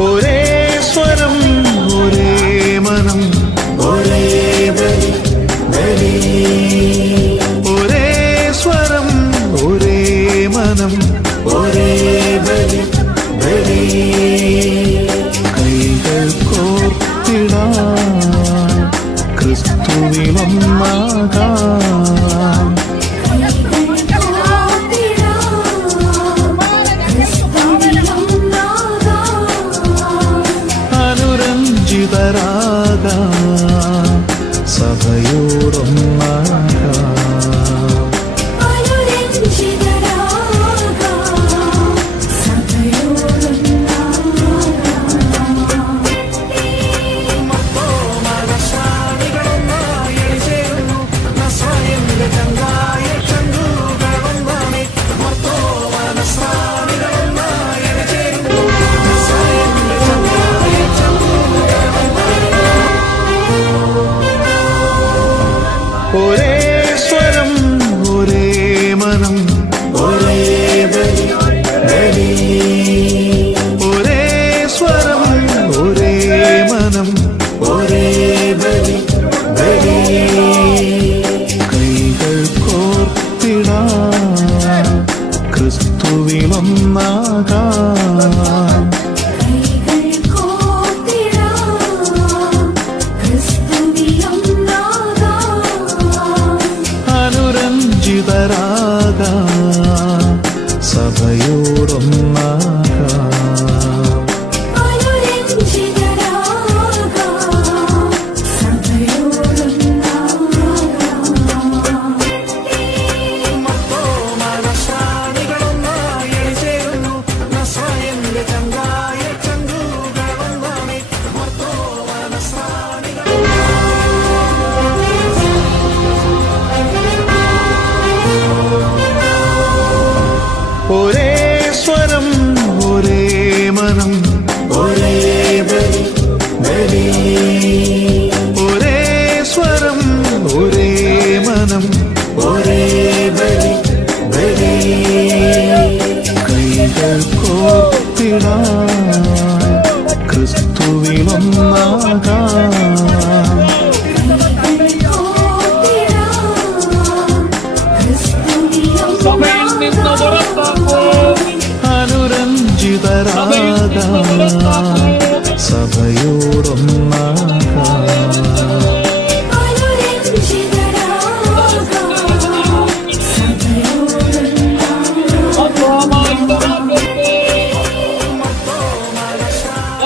ഒരേ മനം ഒരേ ബലി ബലി. കൈകൾ കോർത്തിടാ ക്രിസ്തുവിലൊന്നാകാം ഒരേ സ്വരം ഒരേ മനം. ഒരേ ഒരേ സ്വരം ഒരേ മനം. ഒരേ കൈകൾ കോർത്തിടാം.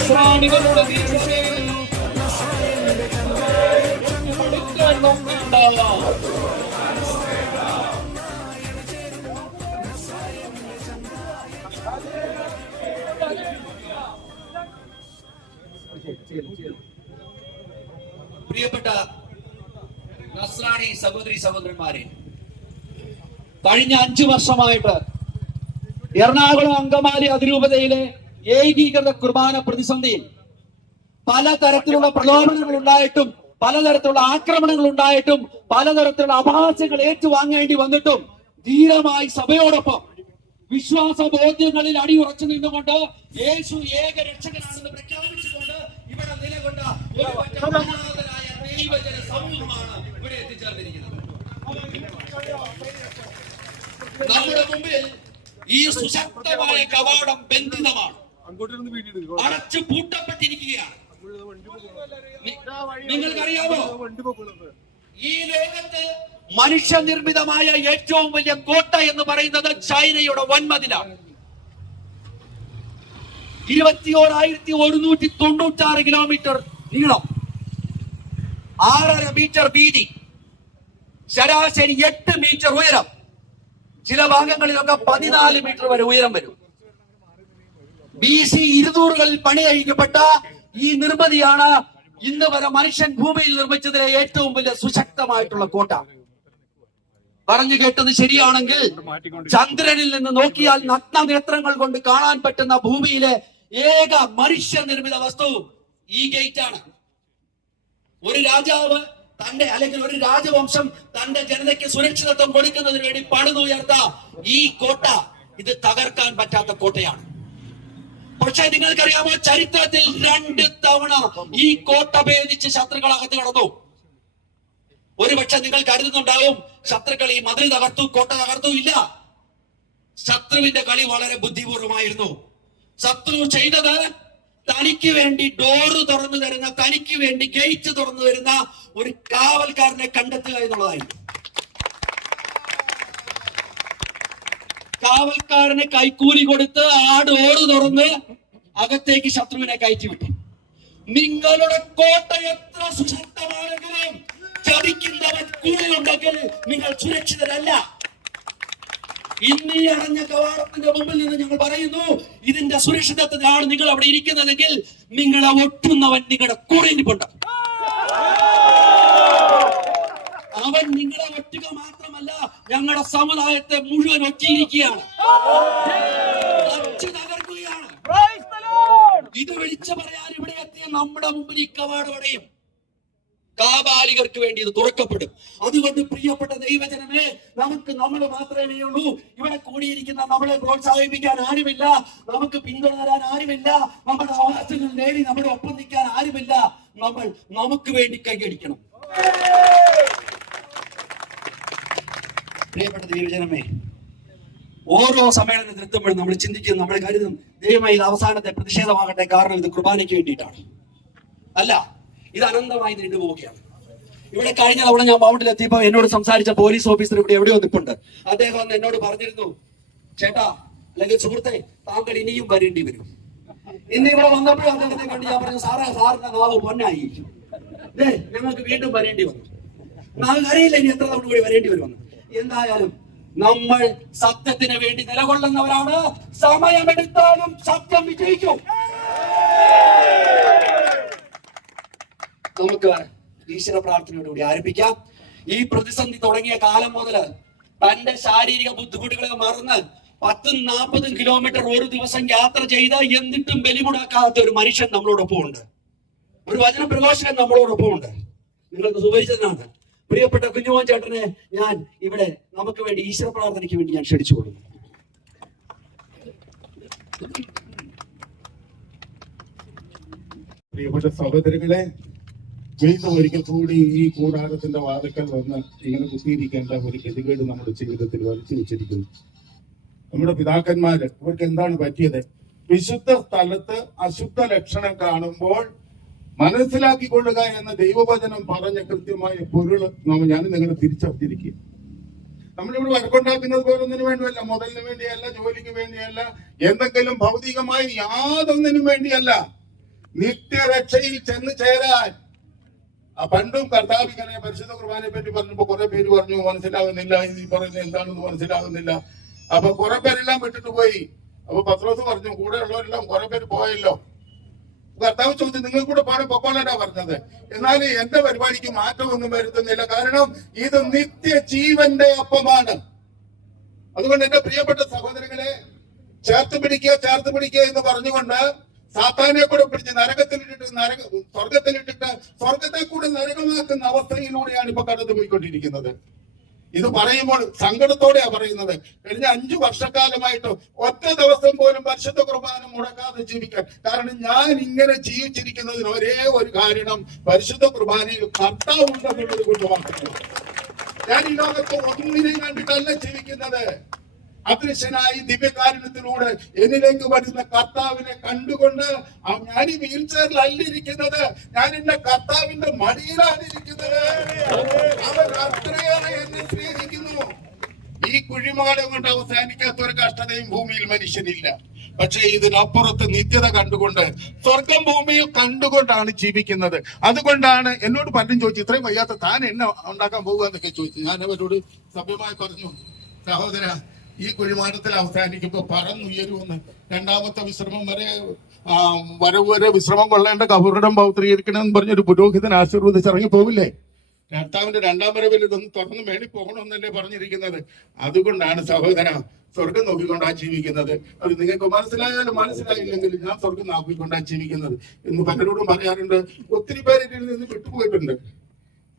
നസ്രാണികളുടെ പ്രിയപ്പെട്ട നസ്രാണി സഹോദരി സഹോദരന്മാരെ കഴിഞ്ഞ അഞ്ചു വർഷമായിട്ട് എറണാകുളം അങ്കമാലി അതിരൂപതയിലെ ഏകീകൃത കുർബാന പ്രതിസന്ധിയിൽ പലതരത്തിലുള്ള പ്രലോഭനങ്ങൾ ഉണ്ടായിട്ടും പലതരത്തിലുള്ള ആക്രമണങ്ങൾ ഉണ്ടായിട്ടും പലതരത്തിലുള്ള അപഹാസ്യങ്ങൾ ഏറ്റുവാങ്ങേണ്ടി വന്നിട്ടും ധീരമായി സഭയോടൊപ്പം വിശ്വാസ ബോധ്യങ്ങളിൽ അടിയുറച്ചു നിന്നുകൊണ്ട് യേശു ഏക രക്ഷകനാണെന്ന് പ്രഖ്യാപിച്ചുകൊണ്ട് ഇവിടെ നിലകൊണ്ട ഒരു ദൈവജന ഇവിടെ എത്തിച്ചേർന്നിരിക്കുന്നത്. നമ്മുടെ മുമ്പിൽ ഈ സുശക്തമായ കവാടം ബന്ധിതമാണ്. അടച്ചു പൂട്ടപ്പെട്ടിരിക്കുകയാണ്. നിങ്ങൾക്കറിയാമോ ഈ ലോകത്ത് മനുഷ്യനിർമ്മിതമായ ഏറ്റവും വലിയ കോട്ട എന്ന് പറയുന്നത് ചൈനയുടെ വൻമതിലാണ്. ഇരുപത്തിയോരായിരത്തി ഒരുന്നൂറ്റി തൊണ്ണൂറ്റാറ് കിലോമീറ്റർ നീളം. ആറര മീറ്റർ വീതി. ശരാശരി എട്ട് മീറ്റർ ഉയരം. ചില ഭാഗങ്ങളിലൊക്കെ പതിനാല് മീറ്റർ വരെ ഉയരം വരും. ബി സി ഇരുന്നൂറുകളിൽ പണി കഴിക്കപ്പെട്ട ഈ നിർമ്മിതിയാണ് ഇന്ന് വരെ മനുഷ്യൻ ഭൂമിയിൽ നിർമ്മിച്ചതിലെ ഏറ്റവും വലിയ സുശക്തമായിട്ടുള്ള കോട്ട. പറഞ്ഞു കേട്ടത് ശരിയാണെങ്കിൽ ചന്ദ്രനിൽ നിന്ന് നോക്കിയാൽ നഗ്ന നേത്രങ്ങൾ കൊണ്ട് കാണാൻ പറ്റുന്ന ഭൂമിയിലെ ഏക മനുഷ്യ നിർമ്മിത വസ്തു ഈ ഗേറ്റ് ആണ്. ഒരു രാജാവ് തന്റെ അല്ലെങ്കിൽ ഒരു രാജവംശം തന്റെ ജനതയ്ക്ക് സുരക്ഷിതത്വം കൊടുക്കുന്നതിന് വേണ്ടി പണിതുയർത്ത ഈ കോട്ട. ഇത് തകർക്കാൻ പറ്റാത്ത കോട്ടയാണ്. പക്ഷെ നിങ്ങൾക്കറിയാമോ ചരിത്രത്തിൽ രണ്ട് തവണ ഈ കോട്ട ഭേദിച്ച് ശത്രുക്കൾ അകത്ത് കടന്നു. ഒരു പക്ഷെ നിങ്ങൾ കരുതുന്നുണ്ടാവും ശത്രുക്കൾ ഈ മതിൽ തകർത്തു കോട്ട തകർത്തു ഇല്ല. ശത്രുവിന്റെ കളി വളരെ ബുദ്ധിപൂർവമായിരുന്നു. ശത്രു ചെയ്തത് തനിക്ക് വേണ്ടി ഡോറ് തുറന്നു തരുന്ന തനിക്ക് വേണ്ടി ഗേറ്റ് തുറന്നു തരുന്ന ഒരു കാവൽക്കാരനെ കണ്ടെത്തുക എന്നുള്ളതായിരുന്നു. കാവൽക്കാരന് കൈക്കൂലി കൊടുത്ത് ആട് ഓട് തുറന്ന് അകത്തേക്ക് ശത്രുവിനെ കയറ്റി വിട്ടു നിങ്ങളുടെ കോട്ട എത്ര സുശക്തമാണെങ്കിലും ചതിക്കുന്നവൻ കൂടെയുണ്ടെങ്കിൽ നിങ്ങൾ സുരക്ഷിതരല്ല. ഇന്ന് ഈ അടഞ്ഞ കവാടത്തിന്റെ മുമ്പിൽ നിന്ന് ഞങ്ങൾ പറയുന്നു ഇതിന്റെ സുരക്ഷിതത്വത്തിലാണ് നിങ്ങൾ അവിടെ ഇരിക്കുന്നതെങ്കിൽ നിങ്ങളെ ഒട്ടുന്നവൻ നിങ്ങളുടെ കൂടെ ഇരിപ്പുണ്ട് അവൻ നിങ്ങളെ ഒറ്റുക മാത്രമല്ല ഞങ്ങളുടെ സമുദായത്തെ മുഴുവൻ ഒറ്റിയിരിക്കുകയാണ്. ഇത് വിളിച്ചു പറയാൻ ഇവിടെ എത്തിയ നമ്മുടെ മുമ്പിൽ ഈ കവാടോടെയും കാബാലികർക്ക് വേണ്ടി ഇത് തുറക്കപ്പെടും. അതുകൊണ്ട് പ്രിയപ്പെട്ട ദൈവജനമേ നമുക്ക് നമ്മൾ മാത്രമേ ഉള്ളൂ. ഇവിടെ കൂടിയിരിക്കുന്ന നമ്മളെ പ്രോത്സാഹിപ്പിക്കാൻ ആരുമില്ല. നമുക്ക് പിന്തുടരാൻ ആരുമില്ല. നമ്മുടെ അവകാശങ്ങൾ നേടി നമ്മുടെ ഒപ്പം നിൽക്കാൻ ആരുമില്ല. നമ്മൾ നമുക്ക് വേണ്ടി കൈയടിക്കണം. പ്രിയപ്പെട്ട ദൈവജനമേ ഓരോ സമ്മേളനത്തിൽ എത്തുമ്പോഴും നമ്മൾ ചിന്തിക്കും നമ്മൾ കരുതും ദൈവമായി ഇത് അവസാനത്തെ പ്രതിഷേധമാകട്ടെ കാരണം ഇത് കുർബാനയ്ക്ക് വേണ്ടിയിട്ടാണ്. അല്ല ഇത് അനന്തമായി നീണ്ടുപോവുകയാണ് ഇവിടെ കഴിഞ്ഞ തവണ ഞാൻ മൗണ്ടിൽ എത്തിയപ്പോ എന്നോട് സംസാരിച്ച പോലീസ് ഓഫീസർ ഇവിടെ എവിടെയോ നിൽപ്പുണ്ട് അദ്ദേഹം ഒന്ന് എന്നോട് പറഞ്ഞിരുന്നു ചേട്ടാ അല്ലെങ്കിൽ സുഹൃത്തെ താങ്കൾ ഇനിയും വരേണ്ടി വരും. ഇന്ന് ഇവിടെ വന്നപ്പോഴും അദ്ദേഹത്തെ കണ്ട് ഞാൻ പറഞ്ഞു സാറേ സാറിന്റെ നാവ് പൊന്നായി. ഞങ്ങൾക്ക് വീണ്ടും വരേണ്ടി വന്നു. നാളെ അറിയില്ല ഇനി എത്ര തവണ കൂടി വരേണ്ടി വരുമെന്ന്. എന്തായാലും നമ്മൾ സത്യത്തിന് വേണ്ടി നിലകൊള്ളുന്നവരാണ്. സമയമെടുത്താലും സത്യം വിജയിക്കും. നമുക്ക് ഈശ്വര പ്രാർത്ഥനയോടുകൂടി ആരംഭിക്കാം. ഈ പ്രതിസന്ധി തുടങ്ങിയ കാലം മുതൽ തന്റെ ശാരീരിക ബുദ്ധിമുട്ടുകളെ മറന്ന് പത്തും നാൽപ്പതും കിലോമീറ്റർ ഒരു ദിവസം യാത്ര ചെയ്ത എന്നിട്ടും ബലിമുടക്കാത്ത ഒരു മനുഷ്യൻ നമ്മളോടൊപ്പം ഉണ്ട് ഒരു വചന പ്രഘോഷകൻ നമ്മളോടൊപ്പം ഉണ്ട് നിങ്ങൾക്ക് സുപരിചിതനാണ്. പ്രിയപ്പെട്ട കുഞ്ഞുമോൻ ചേട്ടനെ ഞാൻ ഇവിടെ നമുക്ക് വേണ്ടി ഈശ്വര പ്രാർത്ഥനയ്ക്ക് വേണ്ടി ഞാൻ ക്ഷണിച്ചു കൊടുക്കുന്നു. പ്രിയപ്പെട്ട സഹോദരങ്ങളെ വീണ്ടും ഒരിക്കൽ കൂടി ഈ കൂടാരത്തിന്റെ വാതിക്കൽ വന്ന് ഇങ്ങനെ കുത്തിയിരിക്കേണ്ട ഒരു ഗതികേട് നമ്മുടെ ജീവിതത്തിൽ വരുത്തി വെച്ചിരിക്കുന്നു. നമ്മുടെ പിതാക്കന്മാര് അവർക്ക് എന്താണ് പറ്റിയത്? വിശുദ്ധ സ്ഥലത്ത് അശുദ്ധ ലക്ഷണം കാണുമ്പോൾ മനസ്സിലാക്കിക്കൊള്ളുക എന്ന ദൈവവചനം പറഞ്ഞ കൃത്യമായ പൊരുൾ ഞാൻ നിങ്ങളെ തിരിച്ചറിഞ്ഞിരിക്കുക നമ്മളിവിടെ വർക്കുണ്ടാക്കുന്നത് പോലെ ഒന്നിനു വേണ്ടിയല്ല മുതലിന് വേണ്ടിയല്ല ജോലിക്ക് വേണ്ടിയല്ല എന്തെങ്കിലും ഭൗതികമായി യാതൊന്നിനും വേണ്ടിയല്ല. നിത്യരക്ഷയിൽ ചെന്ന് ചേരാൻ. പണ്ടും കർത്താവ് പരിശുദ്ധ കുർബാനെ പറ്റി പറഞ്ഞപ്പോ കുറെ പേര് പറഞ്ഞു മനസ്സിലാകുന്നില്ല ഈ പറയുന്നത് എന്താണെന്ന് മനസ്സിലാകുന്നില്ല അപ്പൊ കുറെ പേരെല്ലാം വിട്ടിട്ട് പോയി. അപ്പൊ പത്രോസ് പറഞ്ഞു കൂടെ ഉള്ളവരെല്ലാം കുറെ പേര് പോയല്ലോ. കർത്താവ് ചോദിച്ചു നിങ്ങൾ കൂടെ പാടെ പൊക്കോളാ പറഞ്ഞത്. എന്നാൽ എന്റെ പരിപാടിക്ക് മാറ്റമൊന്നും വരുത്തുന്നില്ല. കാരണം ഇത് നിത്യ ജീവന്റെ അപ്പമാണ്. അതുകൊണ്ട് എന്റെ പ്രിയപ്പെട്ട സഹോദരങ്ങളെ ചേർത്ത് പിടിക്കുക ചേർത്ത് പിടിക്കുക എന്ന് പറഞ്ഞുകൊണ്ട് സാത്താനെ കൂടെ പിടിച്ച് നരകത്തിലിട്ടിട്ട് നരക സ്വർഗത്തിലിട്ടിട്ട് സ്വർഗത്തെ കൂടെ നരകമാക്കുന്ന അവസ്ഥയിലൂടെയാണ് ഇപ്പൊ കടന്നു പോയിക്കൊണ്ടിരിക്കുന്നത് ഇത് പറയുമ്പോൾ സങ്കടത്തോടെയാ പറയുന്നത്. കഴിഞ്ഞ അഞ്ചു വർഷക്കാലമായിട്ട് ഒറ്റ ദിവസം പോലും പരിശുദ്ധ കുർബാന മുടക്കാതെ ജീവിക്കാൻ. കാരണം ഞാൻ ഇങ്ങനെ ജീവിച്ചിരിക്കുന്നതിന് ഒരേ ഒരു കാരണം പരിശുദ്ധ കുർബാനയിൽ കർത്താവ് ഉണ്ടെന്നുള്ളത് കൊണ്ട് മാത്രമാണ്. ഞാൻ ഈ ലോകത്ത് ഒന്നിനെയും കണ്ടിട്ടല്ല ജീവിക്കുന്നത്. അദൃശ്യനായി ദിവ്യകാരണത്തിലൂടെ എന്നിലേക്ക് വരുന്ന കർത്താവിനെ കണ്ടുകൊണ്ട് ഞാൻ ഈ വീൽ ചെയറിൽ അല്ലിരിക്കുന്നത് ഞാൻ എന്റെ കർത്താവിന്റെ മടിയിലാണ് ഇരിക്കുന്നത്. അവൻ അത്രയേറെ എന്നെ സ്നേഹിക്കുന്നു ഈ കുഴിമാടം കൊണ്ട് അവസാനിക്കാത്ത ഒരു കഷ്ടതയും ഭൂമിയിൽ മനുഷ്യനില്ല. പക്ഷേ ഇതിനപ്പുറത്ത് നിത്യത കണ്ടുകൊണ്ട് സ്വർഗം ഭൂമിയിൽ കണ്ടുകൊണ്ടാണ് ജീവിക്കുന്നത്. അതുകൊണ്ടാണ് എന്നോട് പലരും ചോദിച്ചു ഇത്രയും വയ്യാത്ത താൻ എന്നെ ഉണ്ടാക്കാൻ പോകുക എന്നൊക്കെ ചോദിച്ചു. ഞാൻ അവരോട് സഭ്യമായി പറഞ്ഞു സഹോദര ഈ കുഴിമാടത്തിൽ അവസാനിക്കുമ്പോ പറന്നുയരുമെന്ന്. രണ്ടാമത്തെ വിശ്രമം വരെ വരവ് വരെ വിശ്രമം കൊള്ളേണ്ട കബറിടം പൗത്രീകരിക്കണമെന്ന് പറഞ്ഞൊരു പുരോഹിതൻ ആശീർവദിച്ചിറങ്ങി പോവില്ലേ കർത്താവിന്റെ രണ്ടാം വരവിൽ ഇതൊന്ന് തുറന്ന് മേടി പോകണമെന്നല്ലേ പറഞ്ഞിരിക്കുന്നത്. അതുകൊണ്ടാണ് സഹോദര സ്വർഗം നോക്കിക്കൊണ്ടാ ജീവിക്കുന്നത്. അത് നിങ്ങൾക്ക് മനസ്സിലായാലും മനസ്സിലായില്ലെങ്കിൽ ഞാൻ സ്വർഗം നോക്കിക്കൊണ്ടാ ജീവിക്കുന്നത് എന്ന് പലരോടും പറയാറുണ്ട്. ഒത്തിരി പേര് ഇതിൽ നിന്ന് വിട്ടുപോയിട്ടുണ്ട്.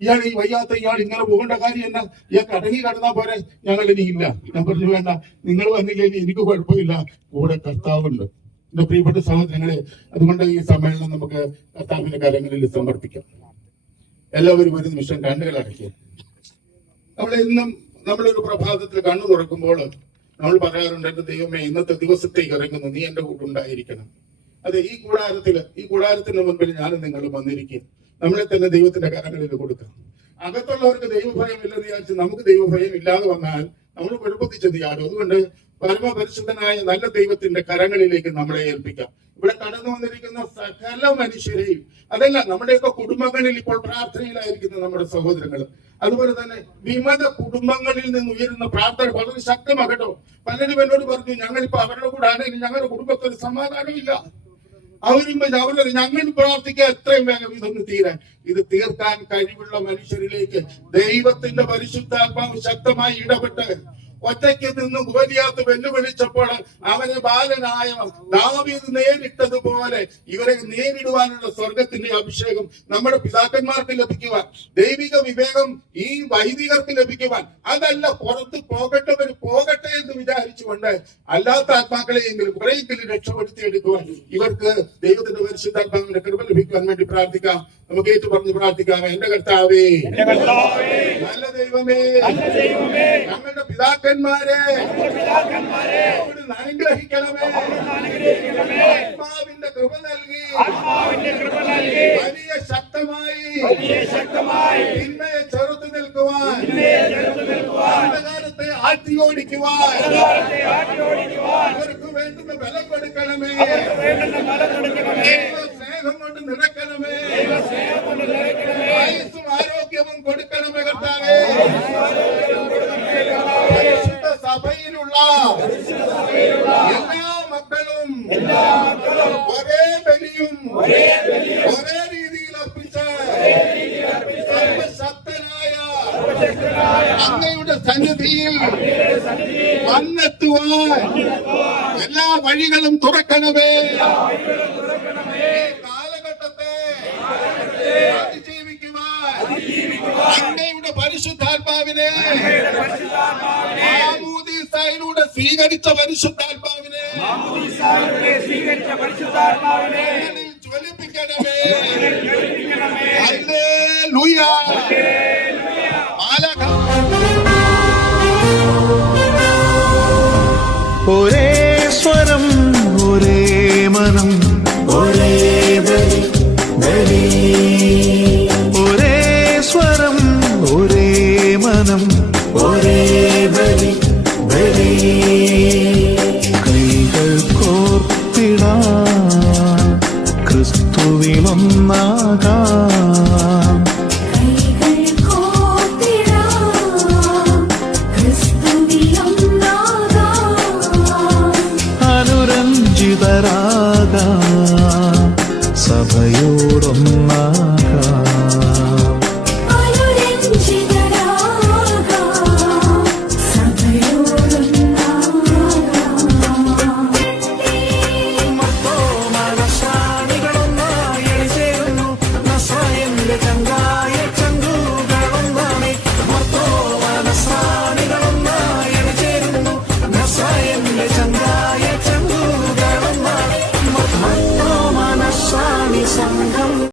ഇയാൾ ഈ വയ്യാത്ത ഇയാൾ ഇങ്ങനെ പോകേണ്ട കാര്യം എന്നാ? ഇയാൾക്ക് അടങ്ങി കടന്നാ പോരെ? ഞങ്ങൾ ഇനി ഇല്ല. ഞാൻ പറഞ്ഞു വേണ്ട നിങ്ങൾ വന്നില്ലെങ്കിൽ എനിക്ക് കുഴപ്പമില്ല. കൂടെ കർത്താവുണ്ട്. എന്റെ പ്രിയപ്പെട്ട സഹോദരങ്ങളെ അതുകൊണ്ട് ഈ സമ്മേളനം നമുക്ക് കർത്താവിന്റെ കരങ്ങളിൽ സമർപ്പിക്കാം. എല്ലാവരും ഒരു നിമിഷം കണ്ണുകൾ അടയ്ക്കുക നമ്മൾ ഇന്നും നമ്മളൊരു പ്രഭാതത്തിൽ കണ്ണു തുറക്കുമ്പോൾ നമ്മൾ പറയാറുണ്ട് എന്റെ ദൈവമേ ഇന്നത്തെ ദിവസത്തേക്ക് ഇറങ്ങുന്നു. നീ എന്റെ കൂടെ ഉണ്ടായിരിക്കണം. അതെ ഈ കൂടാരത്തിൽ ഈ കൂടാരത്തിന് മുൻപിൽ ഞാനും നിങ്ങൾ വന്നിരിക്കും. നമ്മളെ തന്നെ ദൈവത്തിന്റെ കരങ്ങളിൽ കൊടുക്കാം. അകത്തുള്ളവർക്ക് ദൈവഭയം ഇല്ലെന്ന് വിചാരിച്ച് നമുക്ക് ദൈവഭയം ഇല്ലാതെ വന്നാൽ നമ്മൾ കുഴപ്പത്തിൽ ചെന്നിയാലും അതുകൊണ്ട് പരമപരിശുദ്ധനായ നല്ല ദൈവത്തിന്റെ കരങ്ങളിലേക്ക് നമ്മളെ ഏൽപ്പിക്കാം. ഇവിടെ കടന്നു വന്നിരിക്കുന്ന സകല മനുഷ്യരെയും അതല്ല നമ്മുടെയൊക്കെ കുടുംബങ്ങളിൽ ഇപ്പോൾ പ്രാർത്ഥനയിലായിരിക്കുന്ന നമ്മുടെ സഹോദരങ്ങൾ അതുപോലെ തന്നെ വിമത കുടുംബങ്ങളിൽ നിന്ന് ഉയരുന്ന പ്രാർത്ഥന വളരെ ശക്തമാകട്ടോ പലരും എന്നോട് പറഞ്ഞു ഞങ്ങളിപ്പോ അവരുടെ കൂടെ ആണെങ്കിൽ ഞങ്ങളുടെ കുടുംബത്തിൽ സമാധാനമില്ല അവരും അവരുടെ ഞങ്ങൾ പ്രാർത്ഥിക്കുക എത്രയും വേഗം ഇതൊന്ന് തീരാൻ. ഇത് തീർക്കാൻ കഴിവുള്ള മനുഷ്യരിലേക്ക് ദൈവത്തിന്റെ പരിശുദ്ധാത്മാവ് ശക്തമായി ഇടപെട്ട് ഒറ്റയ്ക്ക് നിന്ന് ഗോലിയാത്ത് വെല്ലുവിളിച്ചപ്പോൾ അവന് ബാലനായ ദാവീദ് നേരിട്ടതുപോലെ ഇവരെ നേരിടുവാനുള്ള സ്വർഗത്തിന്റെ അഭിഷേകം നമ്മുടെ പിതാക്കന്മാർക്ക് ലഭിക്കുവാൻ ദൈവിക വിവേകം ഈ വൈദികർക്ക് ലഭിക്കുവാൻ. അതല്ല പുറത്ത് പോകട്ടവർ പോകട്ടെ എന്ന് വിചാരിച്ചുകൊണ്ട് അല്ലാത്ത ആത്മാക്കളെയെങ്കിലും കുറെയെങ്കിലും രക്ഷപ്പെടുത്തിയെടുക്കുവാൻ ഇവർക്ക് ദൈവത്തിന്റെ പരിശുദ്ധാത്മാവിന്റെ കൃപ ലഭിക്കുവാൻ വേണ്ടി പ്രാർത്ഥിക്കാം. നമുക്ക് ഏറ്റു പറഞ്ഞ് പ്രാർത്ഥിക്കാം. എന്റെ കർത്താവേ നല്ല ദൈവമേ ഞങ്ങളുടെ പിതാക്കന്മാരെ അവിടുന്ന് അനുഗ്രഹിക്കണമേ. ആത്മാവിന്റെ കൃപ നൽകി. വലിയ ശക്തമായി. തിന്മയെ ചെറുത്തു നിൽക്കുവാൻ. അന്ധകാരത്തെ ആട്ടി ഓടിക്കുവാൻ അവർക്ക് വേണ്ടുന്ന ബലം കൊടുക്കണമേ. സ്നേഹം കൊണ്ട് നിറക്കണമേ ആയുസ്സും ആരോഗ്യവും കൊടുക്കണമേ കർത്താവേ. പരിശുദ്ധ സഭയിലുള്ള എല്ലാ മക്കളും ഒരേ ബലിയും ഒരേ രീതിയിൽ അർപ്പിച്ച സർവശക്തനായ അങ്ങയുടെ സന്നിധിയിൽ വന്നെത്തുവാൻ എല്ലാ വഴികളും തുറക്കണമേ ഈ കാലഘട്ടത്തെ അതിജീവിക്കുവാൻ അങ്ങയുടെ പരിശുദ്ധാത്മാവിനെ. സൈനൂടെ സ്വീകരിച്ച പരിശുദ്ധാത്മാവിനെ. ജ്വലിപ്പിക്കണമേ. ഹല്ലേലൂയ.